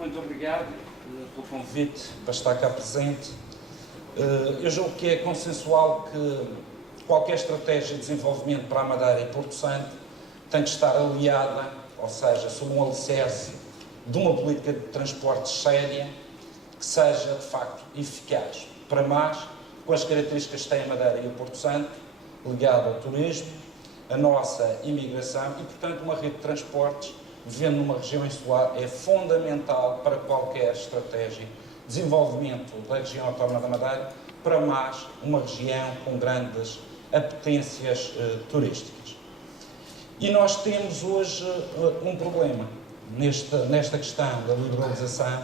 Muito obrigado pelo convite para estar cá presente. Eu julgo que é consensual que qualquer estratégia de desenvolvimento para a Madeira e Porto Santo tem que estar aliada, ou seja, sob um alicerce de uma política de transportes séria que seja, de facto, eficaz para mais, com as características que tem a Madeira e o Porto Santo, ligado ao turismo, a nossa imigração e, portanto, uma rede de transportes, vivendo numa região insular, é fundamental para qualquer estratégia de desenvolvimento da região autónoma da Madeira, para mais uma região com grandes apetências turísticas. E nós temos hoje um problema nesta questão da liberalização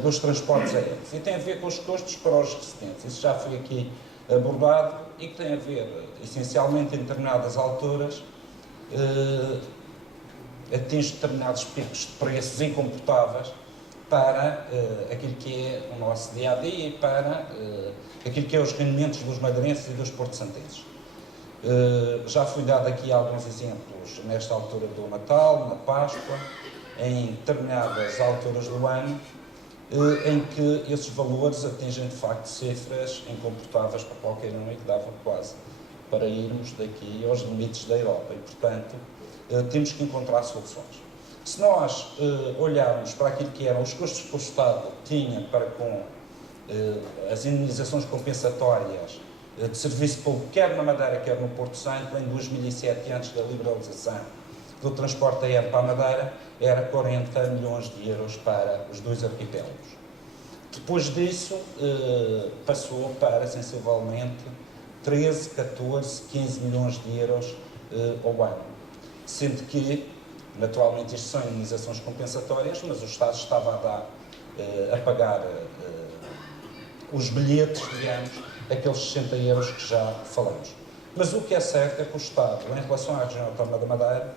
dos transportes aéreos. E tem a ver com os custos para os residentes. Isso já foi aqui abordado e que tem a ver, essencialmente, em determinadas alturas, atinge determinados picos de preços incomportáveis para aquilo que é o nosso dia-a-dia e para aquilo que é os rendimentos dos madeirenses e dos porto-santenses. Já fui dado aqui alguns exemplos nesta altura do Natal, na Páscoa, em determinadas alturas do ano, em que esses valores atingem de facto cifras incomportáveis para qualquer um e que davam quase para irmos daqui aos limites da Europa e, portanto, temos que encontrar soluções. Se nós olharmos para aquilo que eram os custos que o Estado tinha para com as indenizações compensatórias de serviço público, quer na Madeira, quer no Porto Santo, em 2007, antes da liberalização do transporte aéreo para a Madeira, era 40 milhões de euros para os dois arquipélagos. Depois disso, passou para, sensivelmente, 13, 14, 15 milhões de euros ao ano. Sendo que, naturalmente, isto são indenizações compensatórias, mas o Estado estava a pagar os bilhetes, digamos, aqueles 60 euros que já falamos. Mas o que é certo é que o Estado, em relação à região autónoma da Madeira,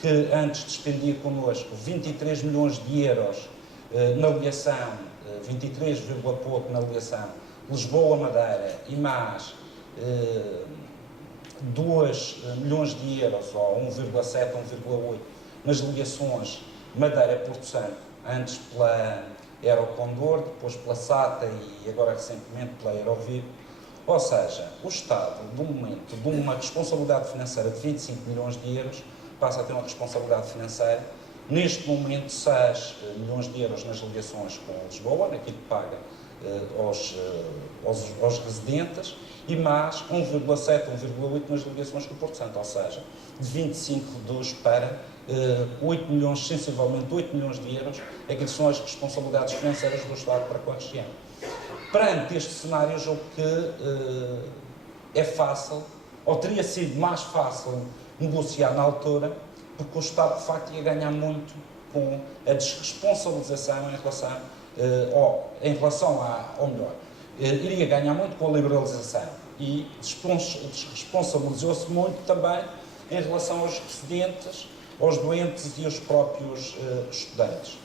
que antes despendia connosco 23 milhões de euros na ligação, 23, pouco na ligação Lisboa-Madeira e mais 2 milhões de euros, ou 1,7, 1,8, nas ligações Madeira-Porto Santo, antes pela Aerocondor, depois pela SATA e agora recentemente pela Aerovivo. Ou seja, o Estado, de um momento de uma responsabilidade financeira de 25 milhões de euros, passa a ter uma responsabilidade financeira, neste momento 6 milhões de euros nas ligações com Lisboa, naquilo que paga aos residentes, e mais 1,7, 1,8 nas ligações com o Porto Santo, ou seja, de 25 reduz para 8 milhões, sensivelmente 8 milhões de euros, é que são as responsabilidades financeiras do Estado para com a região. Perante este cenário, eu julgo que é fácil, ou teria sido mais fácil negociar na altura, porque o Estado, de facto, ia ganhar muito com a desresponsabilização iria ganhar muito com a liberalização e desresponsabilizou-se muito também em relação aos residentes, aos doentes e aos próprios estudantes.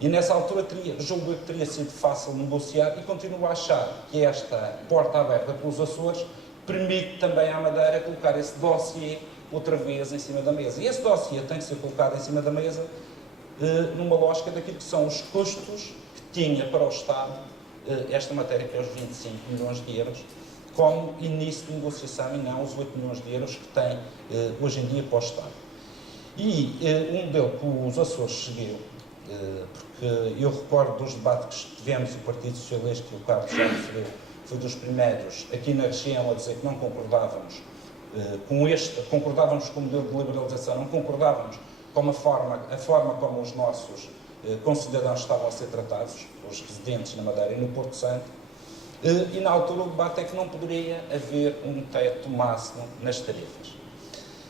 E nessa altura julgo que teria sido fácil negociar e continuo a achar que esta porta aberta pelos Açores permite também à Madeira colocar esse dossiê outra vez em cima da mesa. E esse dossiê tem que ser colocado em cima da mesa numa lógica daquilo que são os custos que tinha para o Estado esta matéria, que é os 25 milhões de euros, como início de negociação e não os 8 milhões de euros que tem hoje em dia para o Estado. E um modelo que os Açores seguiu, porque eu recordo dos debates que tivemos, o Partido Socialista, que o Carlos já referiu, foi dos primeiros aqui na região a dizer que não concordávamos concordávamos com o modelo de liberalização, não concordávamos com a forma como os nossos concidadãos estavam a ser tratados, os residentes na Madeira e no Porto Santo, e na altura o debate é que não poderia haver um teto máximo nas tarifas.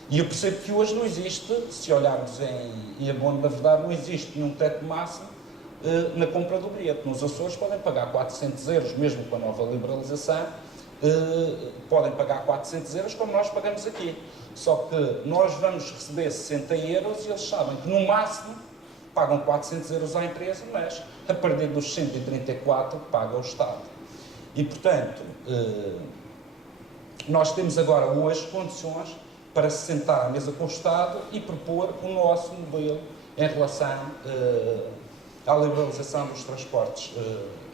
E eu percebo que hoje não existe, se olharmos em abono da verdade, não existe nenhum teto máximo na compra do bilhete. Nos Açores podem pagar 400 euros, mesmo com a nova liberalização, podem pagar 400 euros como nós pagamos aqui. Só que nós vamos receber 60 euros e eles sabem que no máximo pagam 400 euros à empresa, mas a partir dos 134 paga o Estado. E, portanto, nós temos agora hoje condições para se sentar à mesa com o Estado e propor o nosso modelo em relação à liberalização dos transportes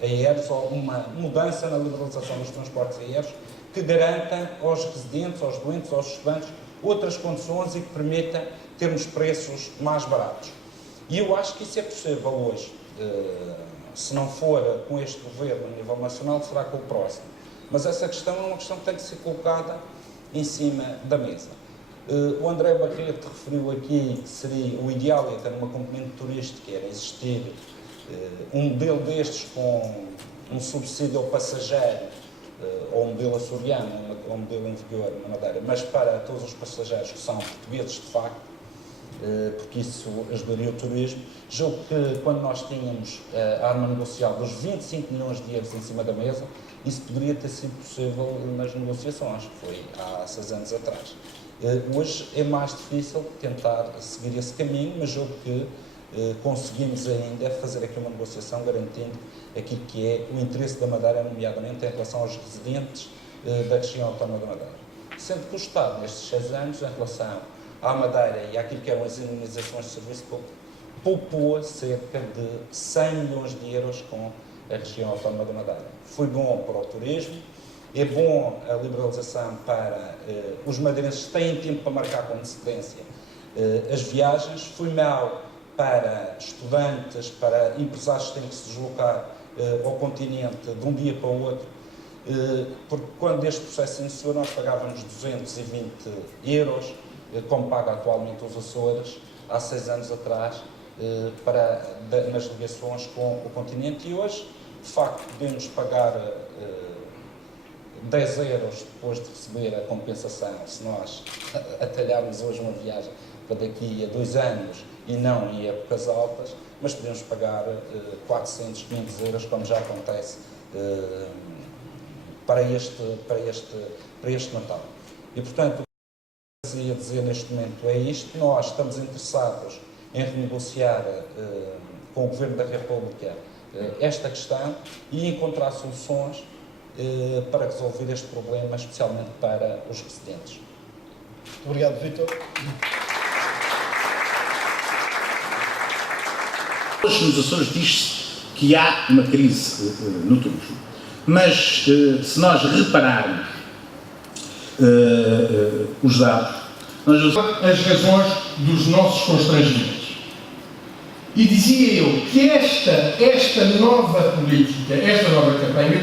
aéreos, ou uma mudança na liberalização dos transportes aéreos que garanta aos residentes, aos doentes, aos estudantes, outras condições e que permita termos preços mais baratos. E eu acho que isso é possível hoje. Se não for com este governo a nível nacional, será com o próximo. Mas essa questão é uma questão que tem que ser colocada em cima da mesa. O André Barreto referiu aqui que seria o ideal é ter uma componente turística, era existir um modelo destes com um subsídio ao passageiro, ou um modelo açoriano, ou um modelo em vigor na Madeira, mas para todos os passageiros que são portugueses de facto, porque isso ajudaria o turismo. Julgo que quando nós tínhamos a arma negocial dos 25 milhões de euros em cima da mesa, isso poderia ter sido possível nas negociações, que foi há 6 anos atrás. Hoje é mais difícil tentar seguir esse caminho, mas julgo que conseguimos ainda fazer aqui uma negociação garantindo aquilo que é o interesse da Madeira, nomeadamente em relação aos residentes da região autónoma da Madeira. Sendo que o Estado, nestes 6 anos, em relação à Madeira e àquilo que eram as indemnizações de serviço público, poupou cerca de 100 milhões de euros com a região autónoma da Madeira. Foi bom para o turismo, é bom a liberalização para os madeirenses que têm tempo para marcar com antecedência as viagens, foi mau para estudantes, para empresários que têm que se deslocar ao continente de um dia para o outro, porque quando este processo iniciou nós pagávamos 220 euros, como paga atualmente os Açores, há 6 anos atrás, nas ligações com o continente, e hoje, de facto, podemos pagar 10 euros depois de receber a compensação, se nós atalharmos hoje uma viagem para daqui a 2 anos e não em épocas altas, mas podemos pagar 400, 500 euros, como já acontece para este Natal. E, portanto, o que eu queria dizer neste momento é isto: nós estamos interessados em renegociar com o Governo da República esta questão e encontrar soluções para resolver este problema, especialmente para os residentes. Obrigado, Vítor. Hoje nos Açores diz-se que há uma crise no turismo, mas se nós repararmos os dados, as razões dos nossos constrangimentos. E dizia eu que esta nova política, esta nova campanha